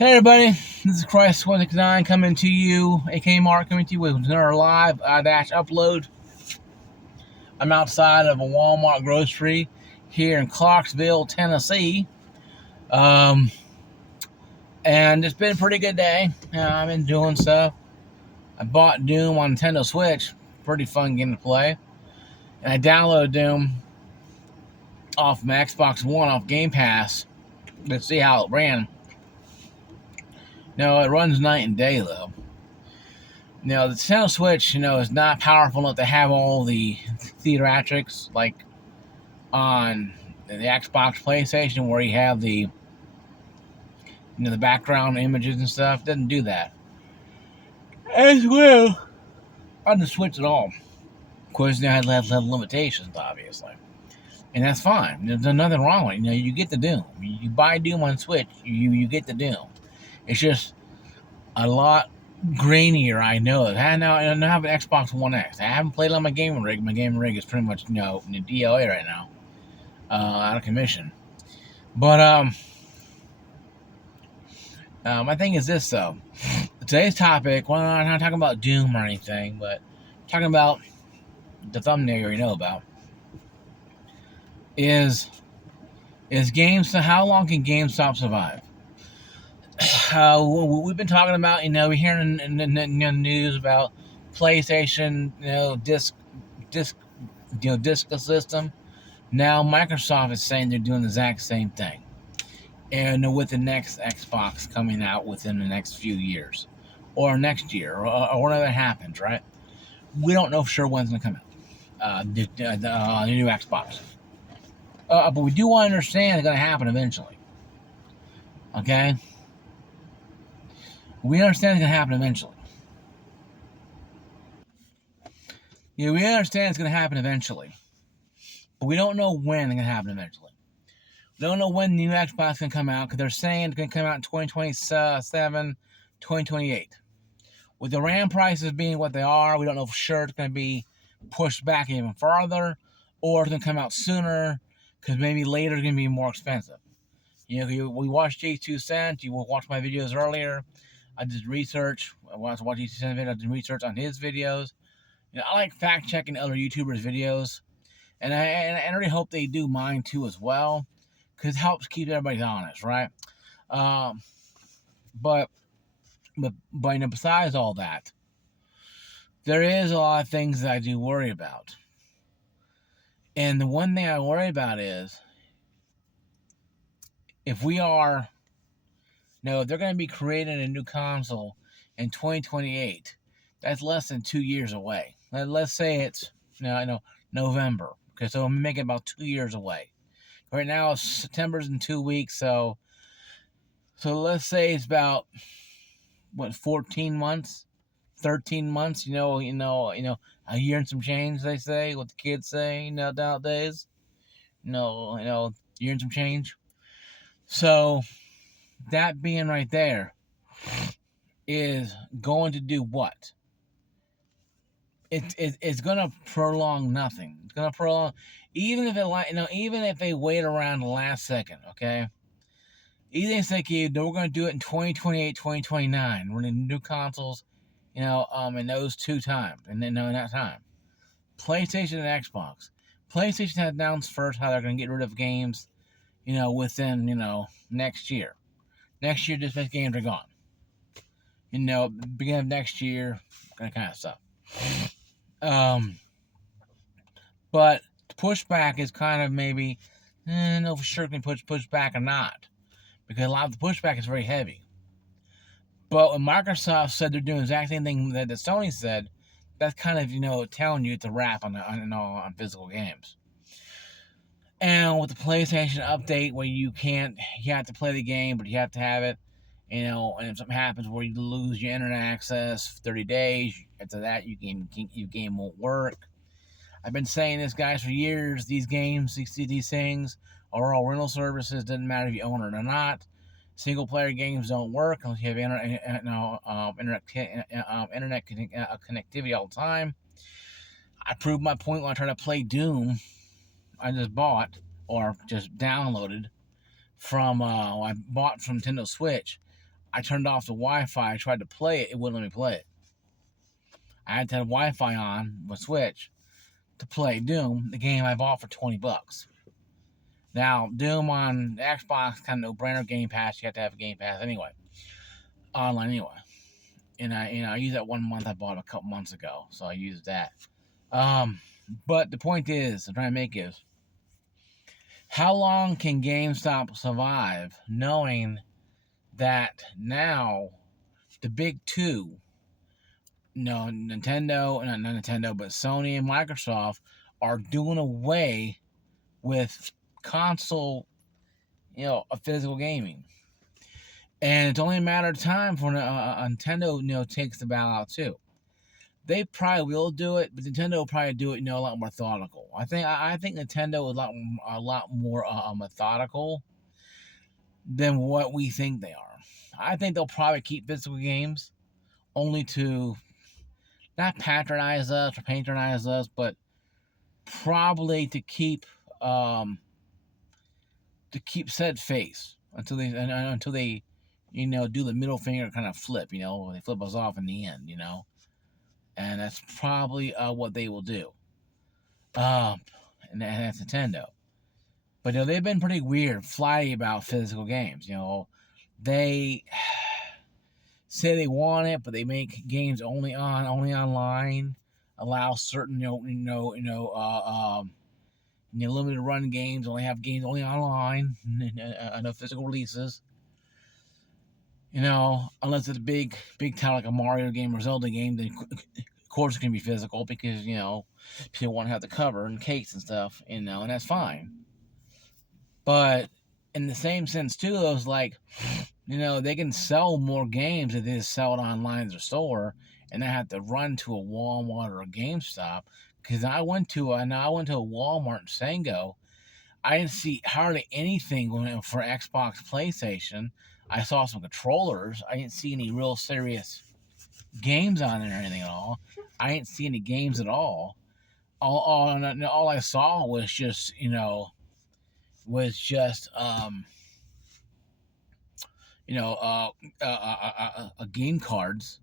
Hey everybody, this is Christ169 coming to you, aka Mark, coming to you with another live dash upload. I'm outside of a Walmart grocery here in Clarksville, Tennessee. Um, and it's been a pretty good day. I've been doing stuff. I bought Doom on Nintendo Switch, pretty fun game to play. And I downloaded Doom off my Xbox One off Game Pass to see how it ran. No, it runs night and day though. Now, the Nintendo Switch, is not powerful enough to have all the theatrics like on the Xbox, PlayStation, where you have the background images and stuff. It doesn't do that. As well on the Switch at all. Of course, it has limitations, obviously, and that's fine. There's nothing wrong with it. You get the Doom. You buy Doom on Switch, you get the Doom. It's just a lot grainier, I know. I don't have an Xbox One X. I haven't played on my gaming rig. My gaming rig is pretty much, in the DOA right now, out of commission. But my thing is this though. Today's topic, well, I'm not talking about Doom or anything, but I'm talking about the thumbnail you already know about. Is GameStop? How long can GameStop survive? We've been talking about, we're hearing in the news about PlayStation, disc system. Now Microsoft is saying they're doing the exact same thing, and with the next Xbox coming out within the next few years, or next year, or whenever that happens, right? We don't know for sure when it's going to come out. The new Xbox, but we do understand it's going to happen eventually. Okay. We understand it's going to happen eventually. We understand it's going to happen eventually. But we don't know when it's going to happen eventually. We don't know when the new Xbox is going to come out, because they're saying it's going to come out in 2027, 2028. With the RAM prices being what they are, we don't know for sure it's going to be pushed back even further, or it's going to come out sooner, because maybe later it's going to be more expensive. We watched J2 Cent. You watched my videos earlier. I did research. I wanted to watch J2 Cent videos. I did research on his videos. I like fact checking other YouTubers' videos, and I really hope they do mine too as well, because it helps keep everybody honest, right? But besides all that, there is a lot of things that I do worry about, and the one thing I worry about is if they're going to be creating a new console in 2028. That's less than 2 years away. Let's say it's November. Okay, so I'm making about 2 years away. Right now, September's in 2 weeks, so let's say it's about 14 months, 13 months. A year and some change. They say what the kids say nowadays. Year and some change. So that being right there is going to do what? It's gonna prolong nothing. It's gonna prolong, even if they wait around the last second, okay? Even if they say, we're gonna do it in 2028, 2029. We're gonna new consoles, in those 2 times, and then in that time, PlayStation and Xbox. PlayStation had announced first how they're gonna get rid of games, within next year. Next year, just those games are gone. Beginning of next year, that kind of stuff. But pushback is kind of maybe, no, for sure can push back or not, because a lot of the pushback is very heavy. But when Microsoft said they're doing the exact same thing that Sony said, that's kind of telling you it's a wrap on physical games. And with the PlayStation update, where you have to play the game, but you have to have it, and if something happens where you lose your internet access for 30 days, after that your game won't work. I've been saying this, guys, for years. These games, these things are all rental services. Doesn't matter if you own it or not. Single player games don't work unless you have internet connectivity all the time. I proved my point when I tried to play Doom. I just bought or just downloaded from Nintendo Switch I turned off the Wi-Fi. I tried to play it. It wouldn't let me play it. I had to have Wi-Fi on with Switch to play Doom, the game I bought for $20. Now, Doom on Xbox, kind of no-brainer. Game Pass. You have to have a Game Pass anyway, online anyway. And I used that 1 month I bought a couple months ago, so I used that. But the point is, I'm trying to make is, how long can GameStop survive knowing that now the big two, Nintendo, not Nintendo, but Sony and Microsoft are doing away with console, a physical gaming. And it's only a matter of time for Nintendo, takes the bow out too. They probably will do it, but Nintendo will probably do it, a lot more methodical. I think Nintendo is a lot more methodical than what we think they are. I think they'll probably keep physical games, only to not patronize us, but probably to keep said face until they do the middle finger kind of flip. When they flip us off in the end. And that's probably what they will do. And that's Nintendo. But they've been pretty weird, flighty about physical games. They say they want it, but they make games only online. Allow certain limited run games. Only have games only online. No physical releases. Unless it's a big title like a Mario game or Zelda game, then of course it can be physical because, people want to have the cover and case and stuff, and that's fine. But in the same sense, too, it was like, they can sell more games if they just sell it online at the store and not have to run to a Walmart or a GameStop. Because I went to a Walmart in Sango. I didn't see hardly anything for Xbox, PlayStation. I saw some controllers. I didn't see any real serious games on there or anything at all. I didn't see any games at all. All I saw was just, game cards.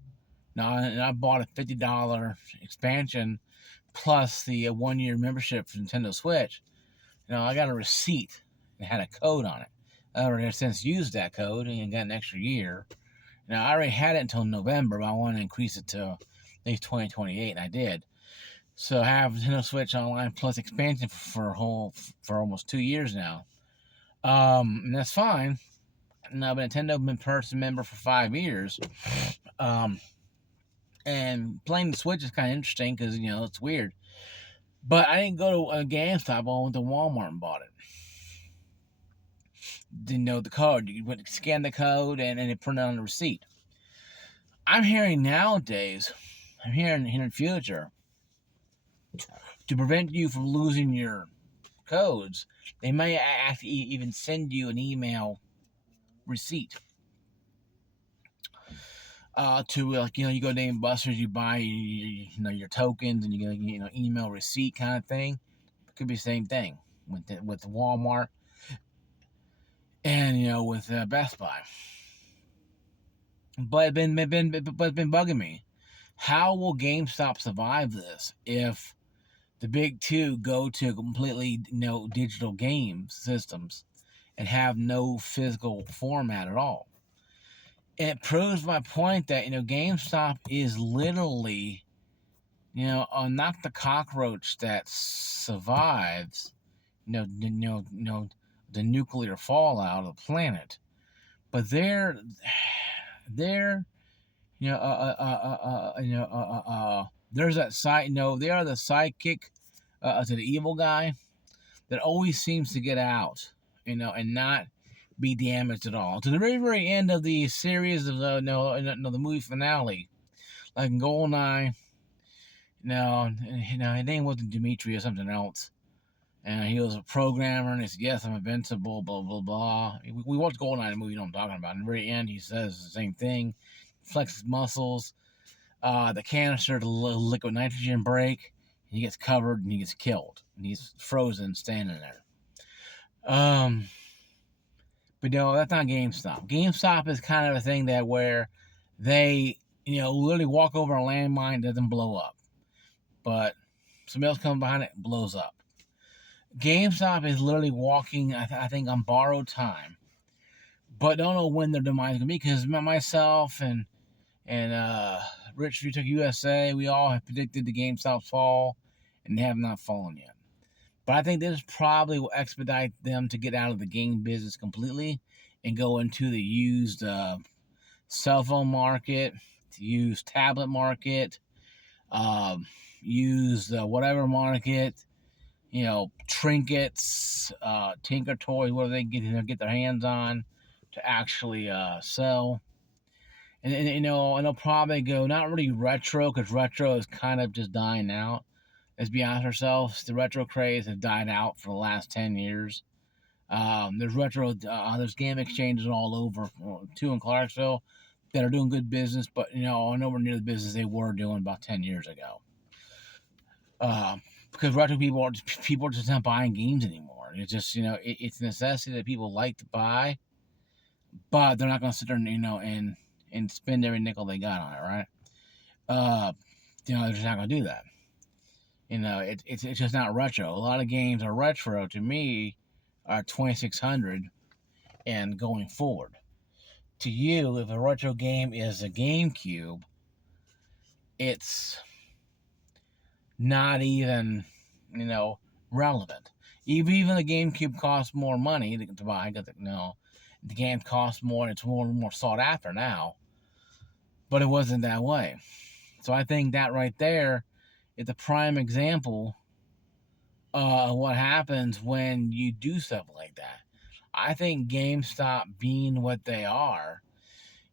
Now, and I bought a $50 expansion plus the 1-year membership for Nintendo Switch. I got a receipt that had a code on it. I already since used that code and got an extra year. Now, I already had it until November, but I want to increase it to at least 2028, and I did. So I have Nintendo Switch Online Plus expansion for almost 2 years now. And that's fine. No, but Nintendo been person member for 5 years. And playing the Switch is kind of interesting because, it's weird. But I didn't go to a GameStop. I went to Walmart and bought it. Didn't know the code. You would scan the code and it printed on the receipt. I'm hearing nowadays, in the future, to prevent you from losing your codes, they may actually even send you an email receipt. To you go to Dave & Buster's, you buy your tokens, and you get email receipt kind of thing. It could be the same thing with Walmart and with Best Buy. But it's been bugging me. How will GameStop survive this if the big two go to completely digital game systems and have no physical format at all? It proves my point that GameStop is literally not the cockroach that survives the nuclear fallout of the planet, but they're there's that side. They are the sidekick to the evil guy that always seems to get out, and not be damaged at all. To the very, very end of the series of the movie finale, like in GoldenEye, his name wasn't Dimitri or something else, and he was a programmer, and he said, "Yes, I'm invincible," blah blah blah. We watched GoldenEye, the movie, I'm talking about. In the very end, he says the same thing, flexes muscles. The canister, the liquid nitrogen break, he gets covered and he gets killed, and he's frozen standing there. But no, that's not GameStop. GameStop is kind of a thing that where they, literally walk over a landmine, doesn't blow up. But somebody else comes behind it, blows up. GameStop is literally walking, I think, on borrowed time. But don't know when their demise is going to be, because myself and Rich Took USA, we all have predicted the GameStop's fall, and they have not fallen yet. But I think this probably will expedite them to get out of the game business completely and go into the used cell phone market, to use tablet market, use whatever market, trinkets, Tinker Toys, whatever they get their hands on to actually sell. And they'll probably go not really retro, because retro is kind of just dying out. Let's be honest with ourselves, the retro craze has died out for the last 10 years. There's game exchanges all over, too, in Clarksville, that are doing good business, but nowhere near the business they were doing about 10 years ago. Because retro people are just not buying games anymore. It's just it's a necessity that people like to buy, but they're not going to sit there and spend every nickel they got on it, right? They're just not going to do that. It's just not retro. A lot of games are retro to me, are 2600 and going forward. To you, if a retro game is a GameCube, it's not even relevant. Even the GameCube costs more money to buy, because the game costs more and it's more sought after now. But it wasn't that way. So I think that right there is a prime example of what happens when you do stuff like that. I think GameStop, being what they are,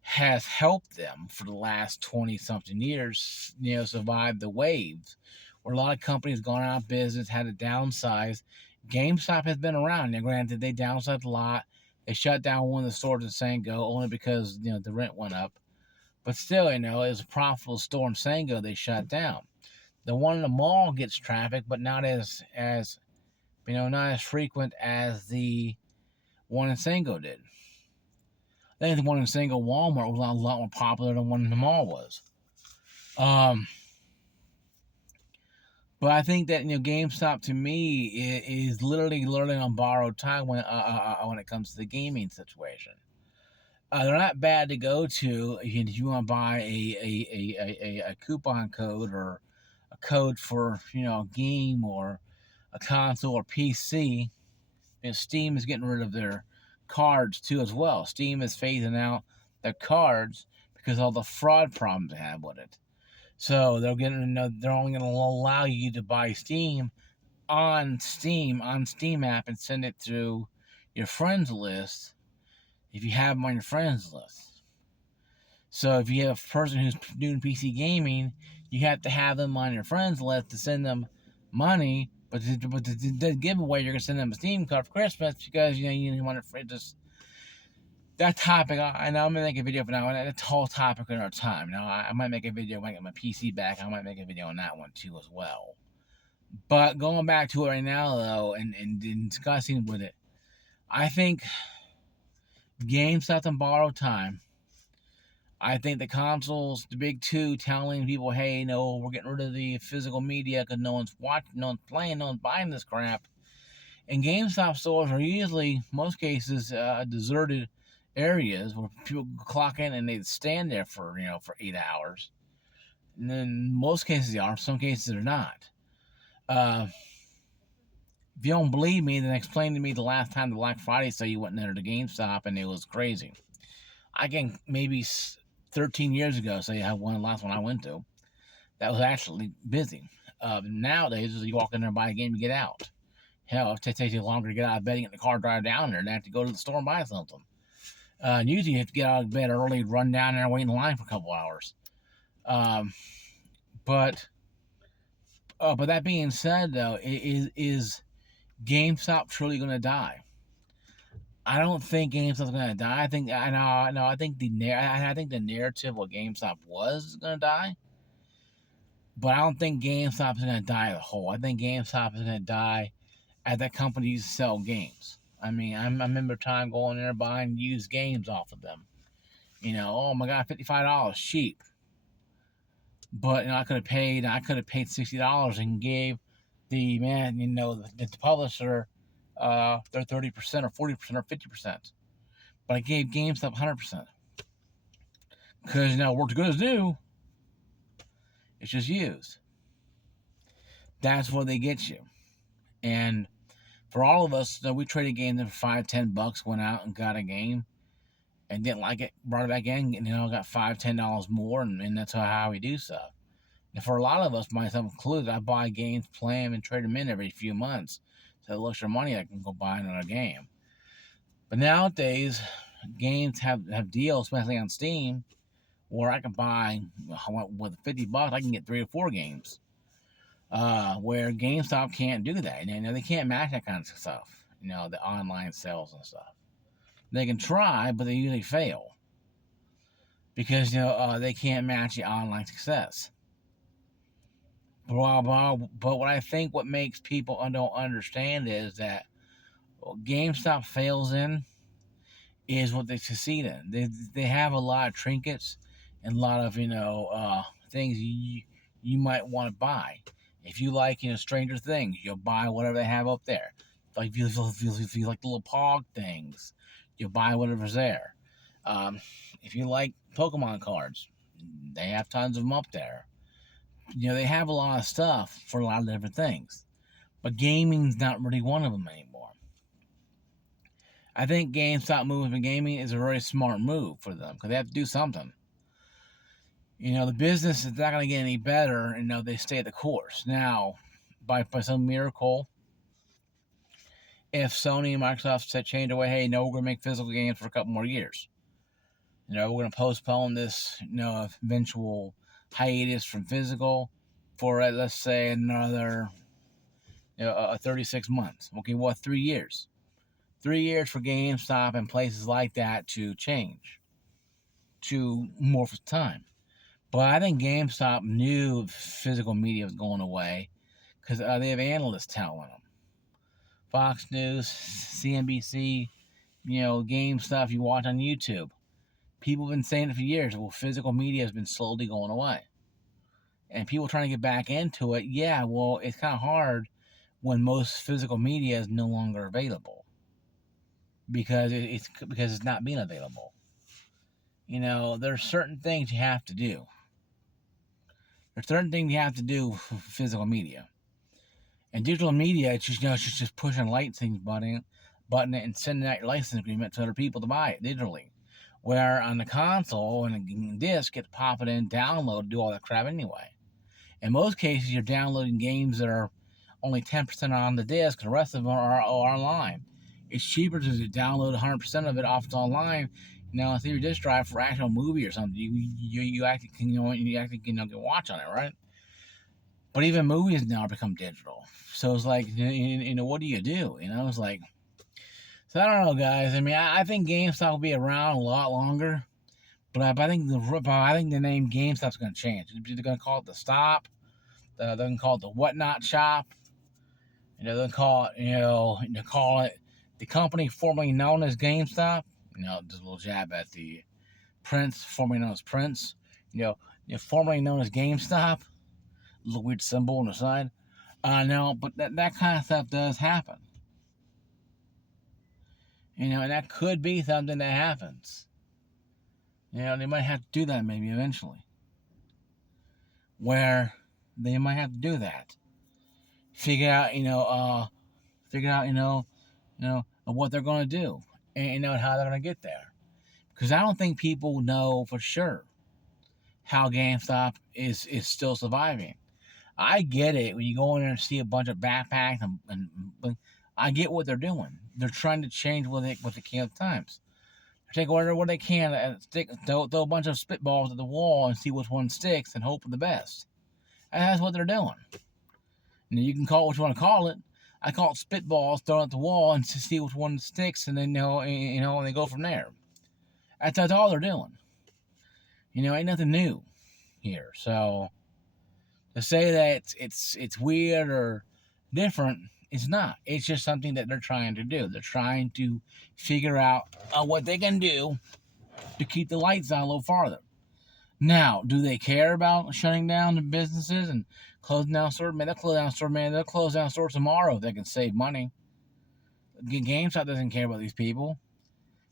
has helped them for the last 20 something years, survive the waves where a lot of companies gone out of business, had to downsize. GameStop has been around. Now, granted, they downsized a lot. They shut down one of the stores in Sango only because the rent went up. But still, it was a profitable store in Sango they shut down. The one in the mall gets traffic, but not as not as frequent as the one in Sango did. I think the one in Sango Walmart was a lot more popular than the one in the mall was. But I think that GameStop to me is literally on borrowed time when it comes to the gaming situation. They're not bad to go to if you want to buy a coupon code, or a code for a game or a console or PC. Steam is getting rid of their cards too as well. Steam is phasing out their cards because of all the fraud problems they have with it. So they're only going to allow you to buy Steam on Steam app, and send it through your friends list if you have them on your friends list. So if you have a person who's doing PC gaming, you have to have them on your friends list to send them money. But the giveaway, you're gonna send them a Steam card for Christmas, because you want to just that topic. I know I'm gonna make a video for now, and that's a whole topic in our time. Now I might make a video when I get my PC back. I might make a video on that one too as well. But going back to it right now though, and discussing with it, I think GameStop and borrowed time. I think the consoles, the big two, telling people, hey, no, we're getting rid of the physical media because no one's watching, no one's playing, no one's buying this crap. And GameStop stores are usually, most cases, deserted areas where people clock in and they stand there for 8 hours. And then most cases they are, some cases they're not. If you don't believe me, then explain to me the last time the Black Friday sale you went in there to GameStop and it was crazy. I can maybe 13 years ago say I had one, the last one I went to, that was actually busy. Nowadays, you walk in there and buy a game, you get out. Hell, it takes you longer to get out of bed and get in the car, drive down there, and have to go to the store and buy something. Usually you have to get out of bed early, run down there and wait in line for a couple hours. But that being said, though, is GameStop truly going to die? I don't think GameStop's going to die. I think the narrative of GameStop was going to die, but I don't think GameStop is going to die as a whole. I think GameStop is going to die as that companies sell games. I mean, I remember time going there buying used games off of them. Oh my god, $55 cheap. But I could have paid $60 and gave the man, the publisher, their 30% or 40% or 50%. But I gave GameStop 100% because work's good as new. It's just used. That's where they get you. And for all of us, we traded games in for $5-10, went out and got a game and didn't like it, brought it back in, and got $5-10 more, and that's how we do stuff. And for a lot of us, myself included, I buy games, play them, and trade them in every few months. So the extra money, I can go buy another game. But nowadays, games have deals, especially on Steam, where I can buy with $50, I can get 3 or 4 games. Where GameStop can't do that. They can't match that kind of stuff. The online sales and stuff. They can try, but they usually fail because they can't match the online success. But what I think what makes people don't understand is that GameStop fails in is what they succeed in. They have a lot of trinkets and a lot of things you might want to buy. If you like Stranger Things, you'll buy whatever they have up there. Like if you like the little Pog things, you'll buy whatever's there. If you like Pokemon cards, they have tons of them up there. They have a lot of stuff for a lot of different things. But gaming's not really one of them anymore. I think GameStop moving from gaming is a very smart move for them because they have to do something. The business is not going to get any better, and they stay the course. Now, by some miracle, if Sony and Microsoft said change away, hey, no, we're going to make physical games for a couple more years. We're going to postpone this, eventual hiatus from physical for, let's say, another 36 months. Okay, 3 years? 3 years for GameStop and places like that to change to more time. But I think GameStop knew physical media was going away because they have analysts telling them. Fox News, CNBC, game stuff you watch on YouTube. People have been saying it for years. Well, physical media has been slowly going away. And people trying to get back into it, yeah, well, it's kind of hard when most physical media is no longer available. Because it's not being available. There's certain things you have to do. There's certain things you have to do for physical media. And digital media, it's just pushing a license button and sending out your license agreement to other people to buy it digitally. Where on the console and a disc, get to pop it in, download, do all that crap anyway. In most cases, you're downloading games that are only 10% on the disc, and the rest of them are online. It's cheaper to download 100% of it off online, through your disc drive for actual movie or something. You actually can watch on it, right? But even movies now become digital. So it's like, what do you do? It's like, so I don't know, guys. I mean, I think GameStop will be around a lot longer, but I think the name GameStop's going to change. They're going to call it the Stop. They're going to call it the Whatnot Shop. They're going to call it, they call it the company formerly known as GameStop. Just a little jab at the Prince, formerly known as Prince. Formerly known as GameStop. A little weird symbol on the side. No, but that kind of stuff does happen. And that could be something that happens. They might have to do that maybe eventually. Where they might have to do that. Figure out, what they're going to do. And how they're going to get there. Because I don't think people know for sure how GameStop is still surviving. I get it when you go in there and see a bunch of backpacks and I get what they're doing. They're trying to change what they can at times. They take what they can and throw a bunch of spitballs at the wall and see which one sticks and hope for the best. And that's what they're doing. You can call it what you want to call it. I call it spitballs thrown at the wall and to see which one sticks, and then and they go from there. That's all they're doing. Ain't nothing new here. So to say that it's weird or different, It's not. It's just something that they're trying to do. They're trying to figure out what they can do to keep the lights on a little farther. Now, do they care about shutting down the businesses and closing down stores? Man, they'll close down stores, man. They'll close down stores tomorrow if they can save money. GameStop doesn't care about these people.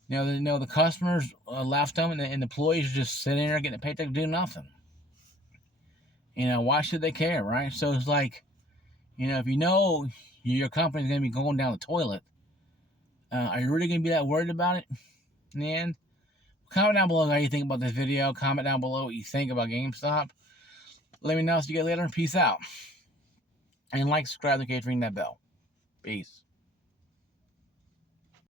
The customers left them, and the employees are just sitting there getting a paycheck to do nothing. Why should they care, right? So it's like, if your company's going to be going down the toilet, are you really going to be that worried about it in the end? Comment down below how you think about this video. Comment down below what you think about GameStop. Let me know. See you guys later. Peace out. And like, subscribe, and ring that bell. Peace.